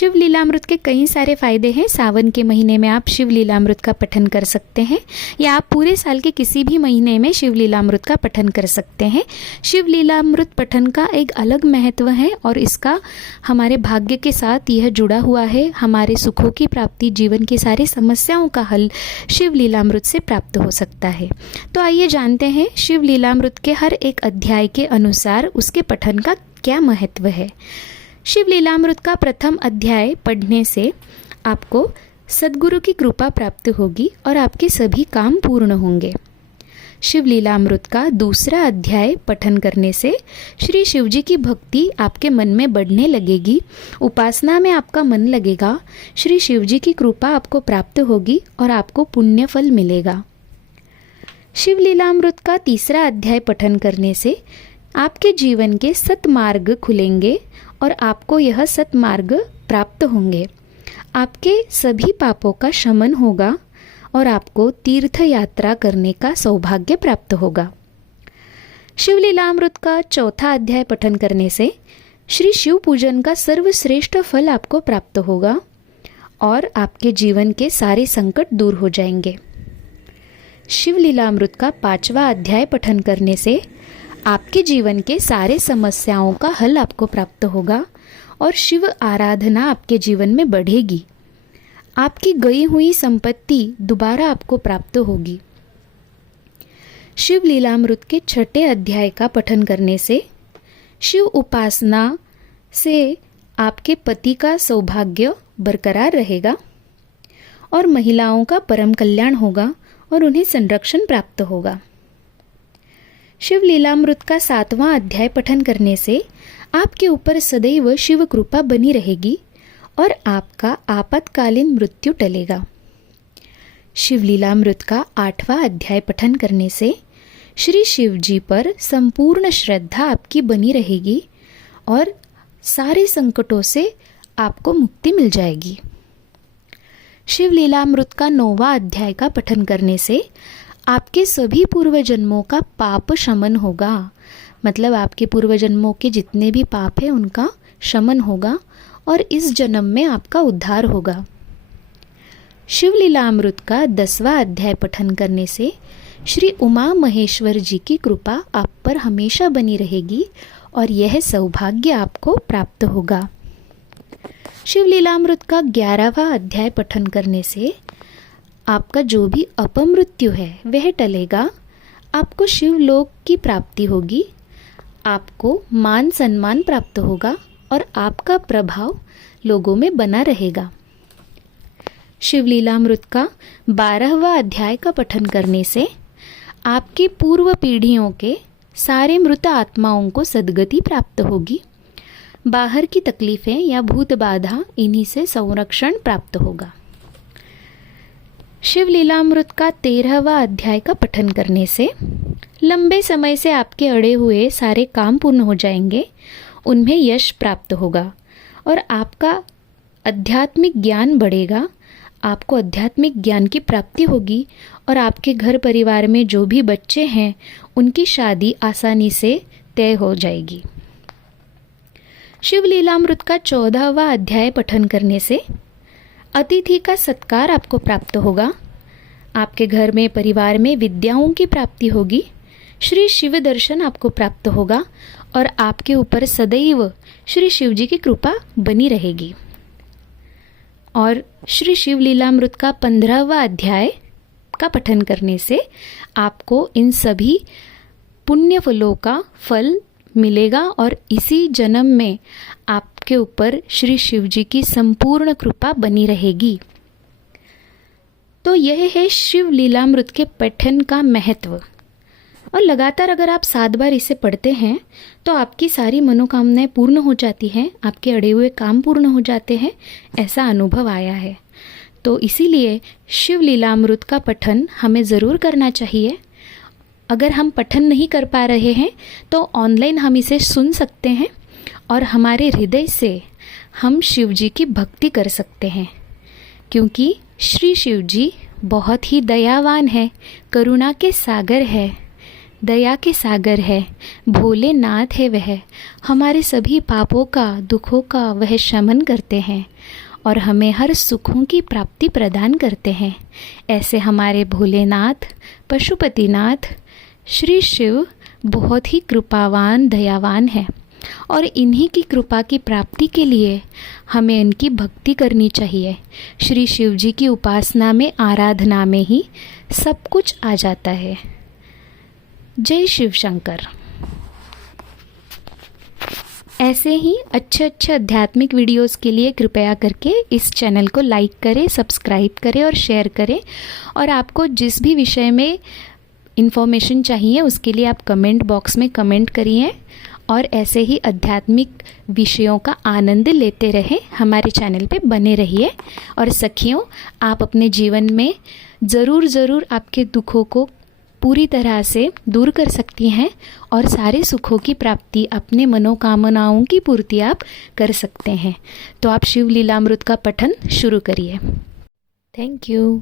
शिव लीलामृत के कई सारे फ़ायदे हैं। सावन के महीने में आप शिव लीलामृत का पठन कर सकते हैं, या आप पूरे साल के किसी भी महीने में शिव लीलामृत का पठन कर सकते हैं। शिव लीलामृत पठन का एक अलग महत्व है और इसका हमारे भाग्य के साथ यह जुड़ा हुआ है। हमारे सुखों की प्राप्ति, जीवन की सारी समस्याओं का हल शिव लीलामृत से प्राप्त हो सकता है। तो आइए जानते हैं शिव लीलामृत के हर एक अध्याय के अनुसार उसके पठन का क्या महत्व है। शिव लीलामृत का प्रथम अध्याय पढ़ने से आपको सद्गुरु की कृपा प्राप्त होगी और आपके सभी काम पूर्ण होंगे। शिव लीलामृत का दूसरा अध्याय पठन करने से श्री शिव जी की भक्ति आपके मन में बढ़ने लगेगी, उपासना में आपका मन लगेगा, श्री शिव जी की कृपा आपको प्राप्त होगी और आपको पुण्य फल मिलेगा। शिव लीलामृत का तीसरा अध्याय पठन करने से आपके जीवन के सतमार्ग खुलेंगे और आपको यह सतमार्ग प्राप्त होंगे। आपके सभी पापों का शमन होगा और आपको तीर्थ यात्रा करने का सौभाग्य प्राप्त होगा। शिव लीलामृत का चौथा अध्याय पठन करने से श्री शिव पूजन का सर्वश्रेष्ठ फल आपको प्राप्त होगा और आपके जीवन के सारे संकट दूर हो जाएंगे। शिव लीलामृत का पांचवा अध्याय पठन करने से आपके जीवन के सारे समस्याओं का हल आपको प्राप्त होगा और शिव आराधना आपके जीवन में बढ़ेगी। आपकी गई हुई संपत्ति दोबारा आपको प्राप्त होगी। शिव लीलामृत के छठे अध्याय का पठन करने से शिव उपासना से आपके पति का सौभाग्य बरकरार रहेगा और महिलाओं का परम कल्याण होगा और उन्हें संरक्षण प्राप्त होगा। शिव लीलामृत का सातवां अध्याय पठन करने से आपके ऊपर सदैव शिव कृपा बनी रहेगी और आपका आपातकालीन मृत्यु टलेगा। शिव लीलामृत का आठवां अध्याय पठन करने से श्री शिव जी पर संपूर्ण श्रद्धा आपकी बनी रहेगी और सारे संकटों से आपको मुक्ति मिल जाएगी। शिव लीलामृत का 9वां अध्याय का पठन करने से आपके सभी पूर्व जन्मों का पाप शमन होगा। मतलब आपके पूर्व जन्मों के जितने भी पाप हैं उनका शमन होगा और इस जन्म में आपका उद्धार होगा। शिव लीलामृत का 10वां अध्याय पठन करने से श्री उमा महेश्वर जी की कृपा आप पर हमेशा बनी रहेगी और यह सौभाग्य आपको प्राप्त होगा। शिव लीलामृत का 11वां अध्याय पठन करने से आपका जो भी अपमृत्यु है वह टलेगा, आपको शिवलोक की प्राप्ति होगी, आपको मान सम्मान प्राप्त होगा और आपका प्रभाव लोगों में बना रहेगा। शिव लीलामृत का 12वां अध्याय का पठन करने से आपकी पूर्व पीढ़ियों के सारे मृत आत्माओं को सद्गति प्राप्त होगी, बाहर की तकलीफें या भूत बाधा इन्हीं से संरक्षण प्राप्त होगा। शिव लीलामृत का 13वां अध्याय का पठन करने से लंबे समय से आपके अड़े हुए सारे काम पूर्ण हो जाएंगे, उनमें यश प्राप्त होगा और आपका आध्यात्मिक ज्ञान बढ़ेगा, आपको आध्यात्मिक ज्ञान की प्राप्ति होगी और आपके घर परिवार में जो भी बच्चे हैं उनकी शादी आसानी से तय हो जाएगी। शिव लीलामृत का 14वां अध्याय पठन करने से अतिथि का सत्कार आपको प्राप्त होगा, आपके घर में परिवार में विद्याओं की प्राप्ति होगी, श्री शिव दर्शन आपको प्राप्त होगा और आपके ऊपर सदैव श्री शिव जी की कृपा बनी रहेगी। और श्री शिव लीलामृत का 15वां अध्याय का पठन करने से आपको इन सभी पुण्य फलों का फल मिलेगा और इसी जन्म में आपके ऊपर श्री शिव जी की संपूर्ण कृपा बनी रहेगी। तो यह है शिव लीलामृत के पठन का महत्व। और लगातार अगर आप 7 बार इसे पढ़ते हैं तो आपकी सारी मनोकामनाएं पूर्ण हो जाती हैं, आपके अड़े हुए काम पूर्ण हो जाते हैं, ऐसा अनुभव आया है। तो इसीलिए शिव लीलामृत का पठन हमें ज़रूर करना चाहिए। अगर हम पठन नहीं कर पा रहे हैं तो ऑनलाइन हम इसे सुन सकते हैं और हमारे हृदय से हम शिव जी की भक्ति कर सकते हैं, क्योंकि श्री शिव जी बहुत ही दयावान है, करुणा के सागर है। दया के सागर है, भोलेनाथ है वह, हमारे सभी पापों का दुखों का वह शमन करते हैं और हमें हर सुखों की प्राप्ति प्रदान करते हैं। ऐसे हमारे भोलेनाथ, पशुपतिनाथ, श्री शिव बहुत ही कृपावान दयावान है और इन्हीं की कृपा की प्राप्ति के लिए हमें इनकी भक्ति करनी चाहिए। श्री शिव जी की उपासना में, आराधना में ही सब कुछ आ जाता है। जय शिव शंकर। ऐसे ही अच्छे अच्छे आध्यात्मिक वीडियोस के लिए कृपया करके इस चैनल को लाइक करें, सब्सक्राइब करें और शेयर करें। और आपको जिस भी विषय में इन्फॉर्मेशन चाहिए उसके लिए आप कमेंट बॉक्स में कमेंट करिए और ऐसे ही आध्यात्मिक विषयों का आनंद लेते रहें। हमारे चैनल पे बने रहिए। और सखियों, आप अपने जीवन में ज़रूर आपके दुखों को पूरी तरह से दूर कर सकती हैं और सारे सुखों की प्राप्ति, अपने मनोकामनाओं की पूर्ति आप कर सकते हैं। तो आप शिव लीलामृत का पठन शुरू करिए। Thank you.